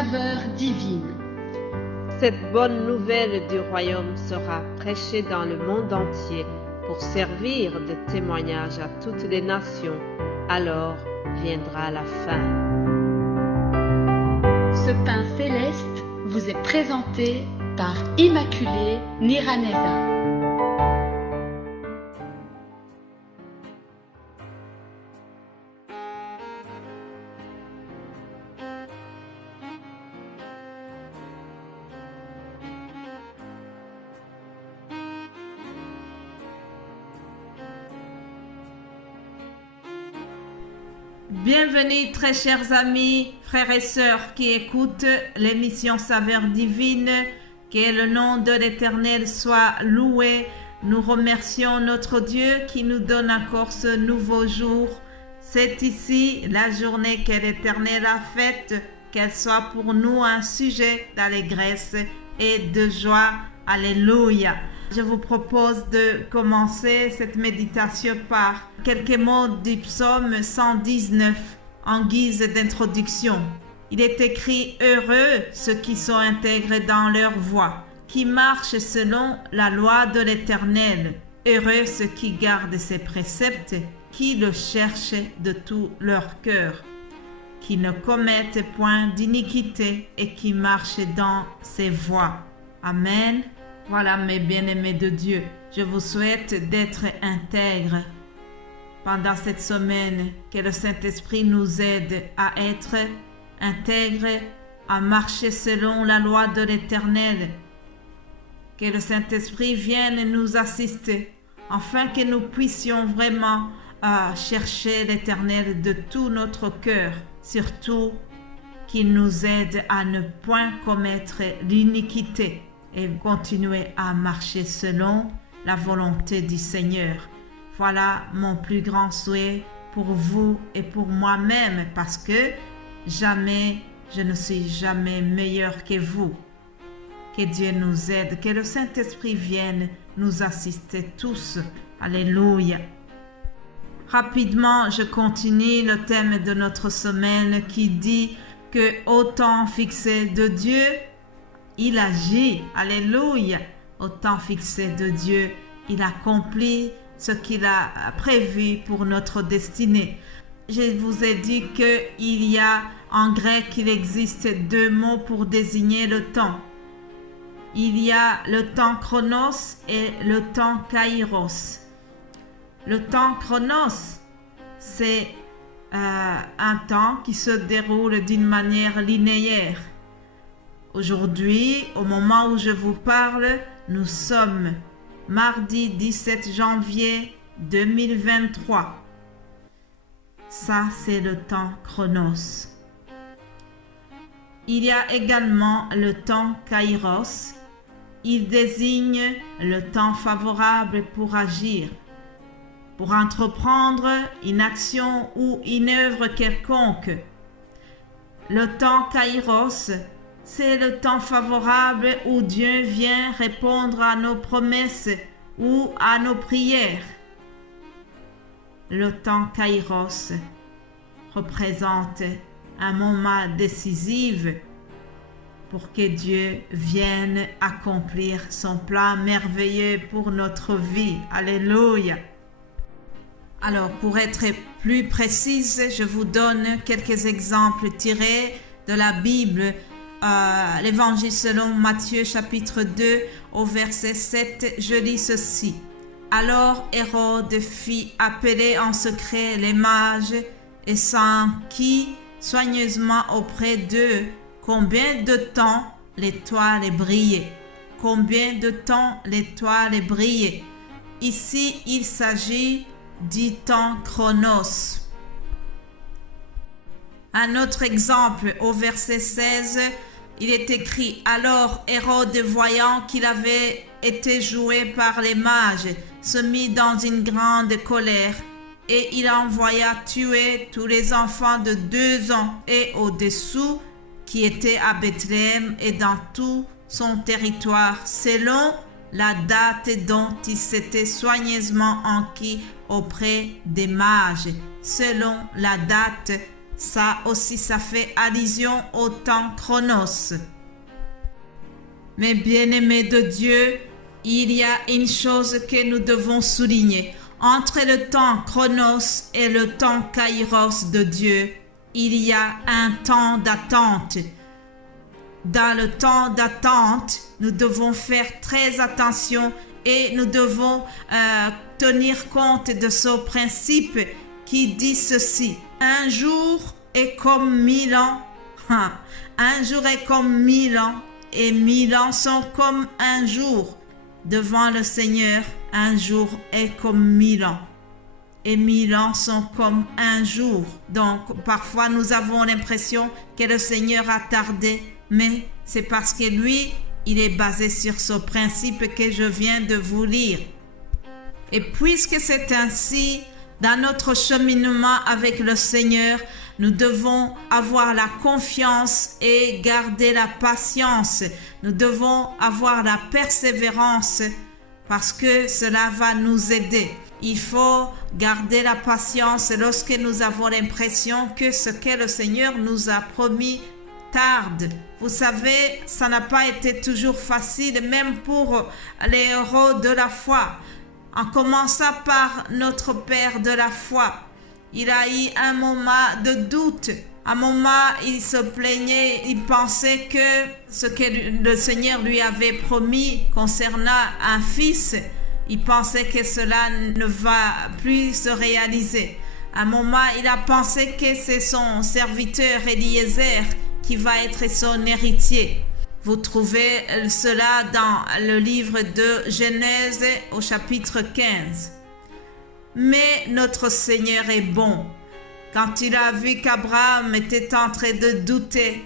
saveur divine. Cette bonne nouvelle du royaume sera prêchée dans le monde entier pour servir de témoignage à toutes les nations. Alors viendra la fin. Ce pain céleste vous est présenté par Immaculée Niraneza. Bienvenue très chers amis, frères et sœurs qui écoutent l'émission Saveur Divine. Que le nom de l'Éternel soit loué. Nous remercions notre Dieu qui nous donne encore ce nouveau jour. C'est ici la journée que l'Éternel a faite, qu'elle soit pour nous un sujet d'allégresse et de joie. Alléluia. Je vous propose de commencer cette méditation par quelques mots du psaume 119 en guise d'introduction. Il est écrit « Heureux ceux qui sont intègres dans leur voie, qui marchent selon la loi de l'Éternel. Heureux ceux qui gardent ses préceptes, qui le cherchent de tout leur cœur, qui ne commettent point d'iniquité et qui marchent dans ses voies. » Amen. Voilà mes bien-aimés de Dieu, je vous souhaite d'être intègres pendant cette semaine, que le Saint-Esprit nous aide à être intègres, à marcher selon la loi de l'Éternel, que le Saint-Esprit vienne nous assister, afin que nous puissions vraiment chercher l'Éternel de tout notre cœur, surtout qu'il nous aide à ne point commettre l'iniquité et continuer à marcher selon la volonté du Seigneur. Voilà mon plus grand souhait pour vous et pour moi-même, parce que je ne suis jamais meilleur que vous. Que Dieu nous aide, que le Saint-Esprit vienne nous assister tous. Alléluia. Rapidement, je continue le thème de notre semaine qui dit que au temps fixé de Dieu, il agit. Alléluia. Au temps fixé de Dieu, il accomplit ce qu'il a prévu pour notre destinée. Je vous ai dit qu'il y a en grec, il existe deux mots pour désigner le temps. Il y a le temps chronos et le temps kairos. Le temps chronos, c'est un temps qui se déroule d'une manière linéaire. Aujourd'hui, au moment où je vous parle, nous sommes mardi 17 janvier 2023. Ça, c'est le temps chronos. Il y a également le temps kairos. Il désigne le temps favorable pour agir, pour entreprendre une action ou une œuvre quelconque. Le temps kairos, c'est le temps favorable où Dieu vient répondre à nos promesses ou à nos prières. Le temps kairos représente un moment décisif pour que Dieu vienne accomplir son plan merveilleux pour notre vie. Alléluia. Alors, pour être plus précise, je vous donne quelques exemples tirés de la Bible. L'évangile selon Matthieu chapitre 2 au verset 7, je lis ceci. Alors Hérode fit appeler en secret les mages et s'enquit soigneusement auprès d'eux combien de temps l'étoile brillait. Combien de temps l'étoile brillait. Ici, il s'agit du temps chronos. Un autre exemple au verset 16, il est écrit « Alors Hérode, voyant qu'il avait été joué par les mages, se mit dans une grande colère et il envoya tuer tous les enfants de 2 ans et au-dessous qui étaient à Bethléem et dans tout son territoire, selon la date dont il s'était soigneusement enquis auprès des mages. Selon la date, Ça aussi, ça fait allusion au temps Chronos. Mais bien-aimés de Dieu, il y a une chose que nous devons souligner. Entre le temps Chronos et le temps Kairos de Dieu, il y a un temps d'attente. Dans le temps d'attente, nous devons faire très attention et nous devons tenir compte de ce principe qui dit ceci. Un jour est comme 1000 ans. Un jour est comme 1000 ans et 1000 ans sont comme un jour. Devant le Seigneur, un jour est comme 1000 ans. Et 1000 ans sont comme un jour. Donc, parfois, nous avons l'impression que le Seigneur a tardé, mais c'est parce que lui, il est basé sur ce principe que je viens de vous lire. Et puisque c'est ainsi, dans notre cheminement avec le Seigneur, nous devons avoir la confiance et garder la patience. Nous devons avoir la persévérance parce que cela va nous aider. Il faut garder la patience lorsque nous avons l'impression que ce que le Seigneur nous a promis tarde. Vous savez, ça n'a pas été toujours facile, même pour les héros de la foi. En commençant par notre Père de la foi, il a eu un moment de doute. Un moment, il se plaignait, il pensait que ce que le Seigneur lui avait promis concernant un fils, il pensait que cela ne va plus se réaliser. À un moment, il a pensé que c'est son serviteur Eliezer qui va être son héritier. Vous trouvez cela dans le livre de Genèse au chapitre 15. Mais notre Seigneur est bon. Quand il a vu qu'Abraham était en train de douter,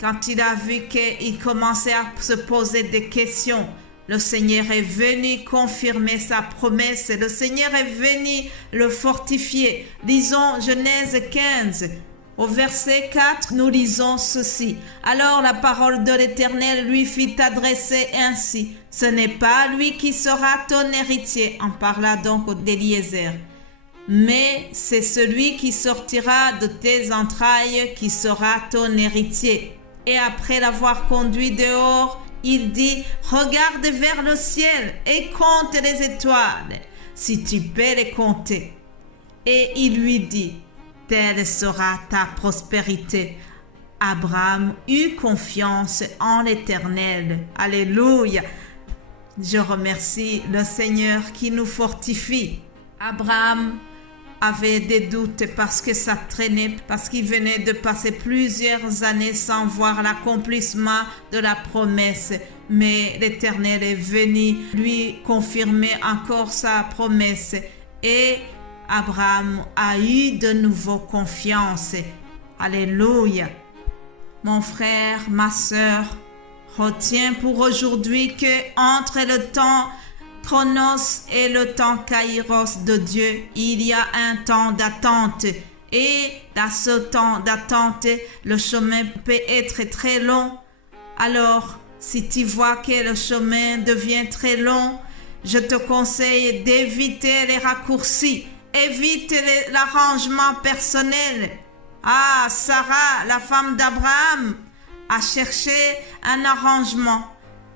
quand il a vu qu'il commençait à se poser des questions, le Seigneur est venu confirmer sa promesse. Le Seigneur est venu le fortifier. Lisons Genèse 15. Au verset 4, nous lisons ceci. Alors la parole de l'Éternel lui fit adresser ainsi. Ce n'est pas lui qui sera ton héritier, en parlant donc d'Eliezer, mais c'est celui qui sortira de tes entrailles qui sera ton héritier. Et après l'avoir conduit dehors, il dit, regarde vers le ciel et compte les étoiles, si tu peux les compter. Et il lui dit, telle sera ta prospérité. Abraham eut confiance en l'Éternel. Alléluia. Je remercie le Seigneur qui nous fortifie. Abraham avait des doutes parce que ça traînait, parce qu'il venait de passer plusieurs années sans voir l'accomplissement de la promesse. Mais l'Éternel est venu lui confirmer encore sa promesse. Et Abraham a eu de nouveau confiance. Alléluia. Mon frère, ma sœur, retiens pour aujourd'hui que entre le temps Chronos et le temps Kairos de Dieu, il y a un temps d'attente. Et dans ce temps d'attente, le chemin peut être très long. Alors, si tu vois que le chemin devient très long, je te conseille d'éviter les raccourcis. Évite l'arrangement personnel. Ah, Sarah, la femme d'Abraham, a cherché un arrangement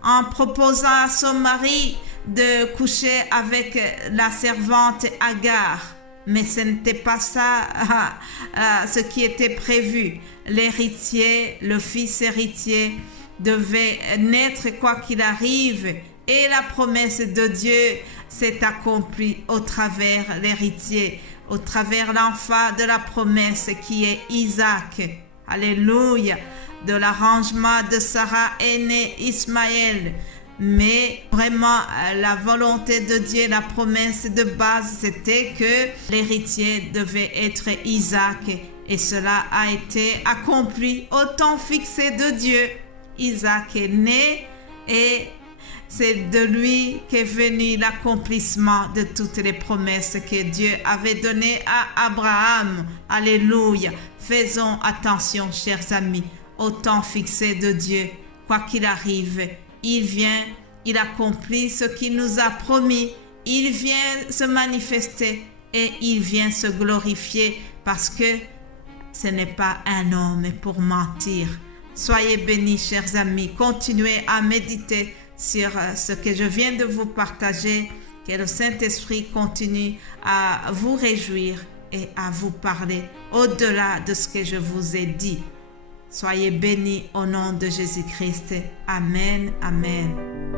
en proposant à son mari de coucher avec la servante Agar. Mais ce n'était pas ça ce qui était prévu. L'héritier, le fils héritier, devait naître quoi qu'il arrive. Et la promesse de Dieu s'est accomplie au travers l'héritier, au travers l'enfant de la promesse qui est Isaac. Alléluia. De l'arrangement de Sarah est né Ismaël. Mais vraiment, la volonté de Dieu, la promesse de base, c'était que l'héritier devait être Isaac. Et cela a été accompli au temps fixé de Dieu. Isaac est né et c'est de lui qu'est venu l'accomplissement de toutes les promesses que Dieu avait données à Abraham. Alléluia. Faisons attention, chers amis, au temps fixé de Dieu. Quoi qu'il arrive, il vient, il accomplit ce qu'il nous a promis. Il vient se manifester et il vient se glorifier parce que Ce n'est pas un homme pour mentir. Soyez bénis, chers amis. Continuez à méditer sur ce que je viens de vous partager. Que le Saint-Esprit continue à vous réjouir et à vous parler au-delà de ce que je vous ai dit. Soyez bénis au nom de Jésus-Christ. Amen, amen.